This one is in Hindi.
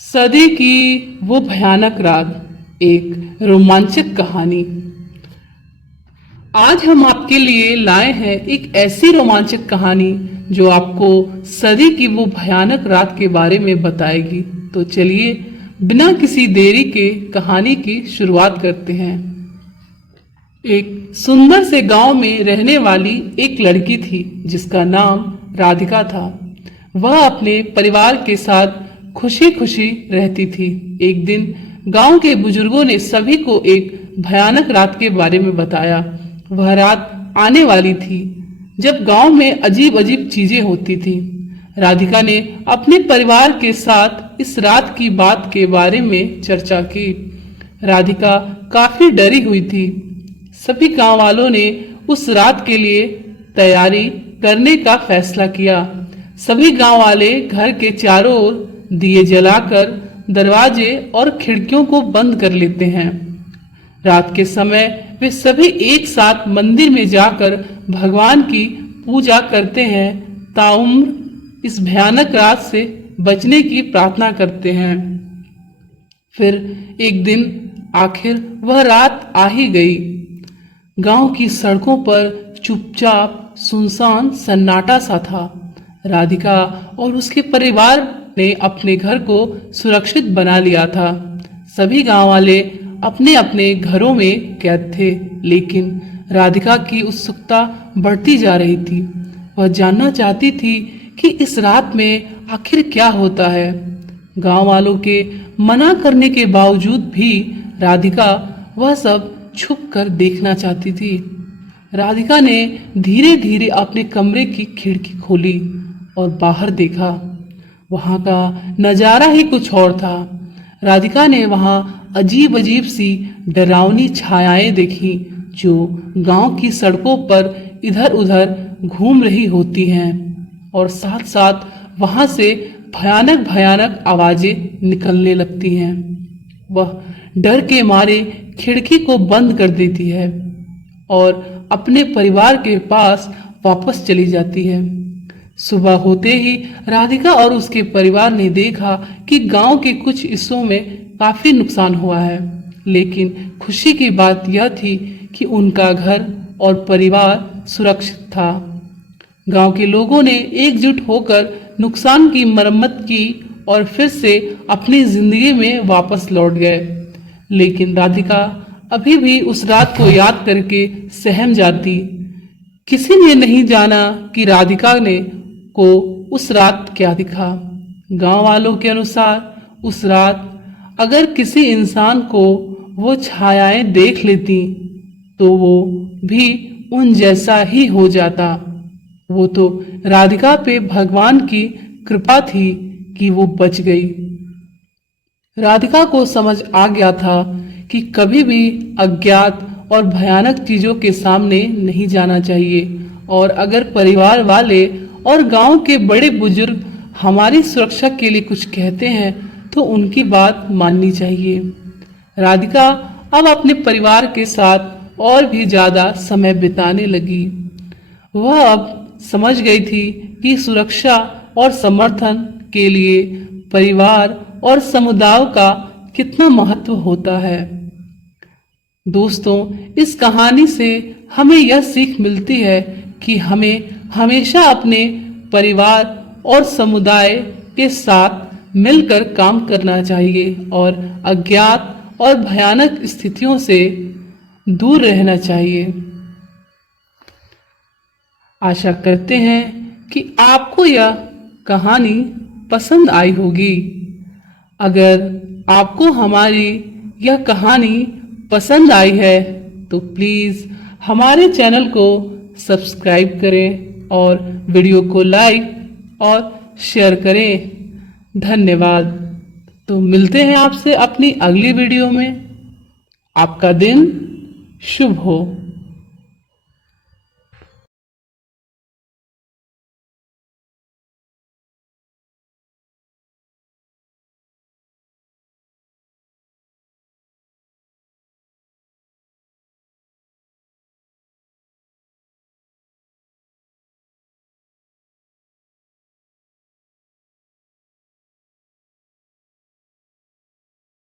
सदी की वो भयानक रात, एक रोमांचक कहानी। आज हम आपके लिए लाए हैं एक ऐसी रोमांचक कहानी जो आपको सदी की वो भयानक रात के बारे में बताएगी। तो चलिए बिना किसी देरी के कहानी की शुरुआत करते हैं। एक सुंदर से गांव में रहने वाली एक लड़की थी जिसका नाम राधिका था। वह अपने परिवार के साथ खुशी खुशी रहती थी। एक दिन गांव के बुजुर्गों ने सभी को एक भयानक रात के बारे में बताया। वह रात आने वाली थी जब गांव में अजीब अजीब चीजें होती थी। राधिका ने अपने परिवार के साथ इस रात की बात के बारे में चर्चा की। राधिका काफी डरी हुई थी। सभी गांव वालों ने उस रात के लिए तैयारी करने का फैसला किया। सभी गांव वाले घर के चारों ओर दिए जलाकर दरवाजे और खिड़कियों को बंद कर लेते हैं। रात के समय वे सभी एक साथ मंदिर में जाकर भगवान की पूजा करते हैं, ताउम्र इस भयानक रात से बचने की प्रार्थना करते हैं। फिर एक दिन आखिर वह रात आ ही गई। गांव की सड़कों पर चुपचाप सुनसान सन्नाटा सा था। राधिका और उसके परिवार ने अपने घर को सुरक्षित बना लिया था। सभी गांव वाले अपने अपने घरों में कैद थे, लेकिन राधिका की उत्सुकता बढ़ती जा रही थी। वह जानना चाहती थी कि इस रात में आखिर क्या होता है। गांव वालों के मना करने के बावजूद भी राधिका वह सब छुप कर देखना चाहती थी। राधिका ने धीरे धीरे अपने कमरे की खिड़की खोली और बाहर देखा। वहां का नजारा ही कुछ और था। राधिका ने वहां अजीब अजीब सी डरावनी छायाएं देखी जो गांव की सड़कों पर इधर उधर घूम रही होती हैं, और साथ साथ वहां से भयानक भयानक आवाजें निकलने लगती हैं। वह डर के मारे खिड़की को बंद कर देती है और अपने परिवार के पास वापस चली जाती है। सुबह होते ही राधिका और उसके परिवार ने देखा कि गांव के कुछ हिस्सों में काफी नुकसान हुआ है, लेकिन खुशी की बात यह थी कि उनका घर और परिवार सुरक्षित था। गांव के लोगों ने एकजुट होकर नुकसान की मरम्मत की और फिर से अपनी जिंदगी में वापस लौट गए। लेकिन राधिका अभी भी उस रात को याद करके सहम जाती। किसी ने नहीं जाना कि राधिका ने को उस रात क्या दिखा। गांव वालों के अनुसार उस रात अगर किसी इंसान को वो छायाएं देख लेती तो वो भी उन जैसा ही हो जाता। वो तो राधिका पे भगवान की कृपा थी कि वो बच गई। राधिका को समझ आ गया था कि कभी भी अज्ञात और भयानक चीजों के सामने नहीं जाना चाहिए, और अगर परिवार वाले और गांव के बड़े बुजुर्ग हमारी सुरक्षा के लिए कुछ कहते हैं तो उनकी बात माननी चाहिए। राधिका अब अपने परिवार के साथ और भी ज्यादा समय बिताने लगी। वह अब समझ गई थी कि सुरक्षा और समर्थन के लिए परिवार और समुदाय का कितना महत्व होता है। दोस्तों, इस कहानी से हमें यह सीख मिलती है कि हमें हमेशा अपने परिवार और समुदाय के साथ मिलकर काम करना चाहिए और अज्ञात और भयानक स्थितियों से दूर रहना चाहिए। आशा करते हैं कि आपको यह कहानी पसंद आई होगी। अगर आपको हमारी यह कहानी पसंद आई है तो प्लीज हमारे चैनल को सब्सक्राइब करें और वीडियो को लाइक और शेयर करें। धन्यवाद। तो मिलते हैं आपसे अपनी अगली वीडियो में। आपका दिन शुभ हो।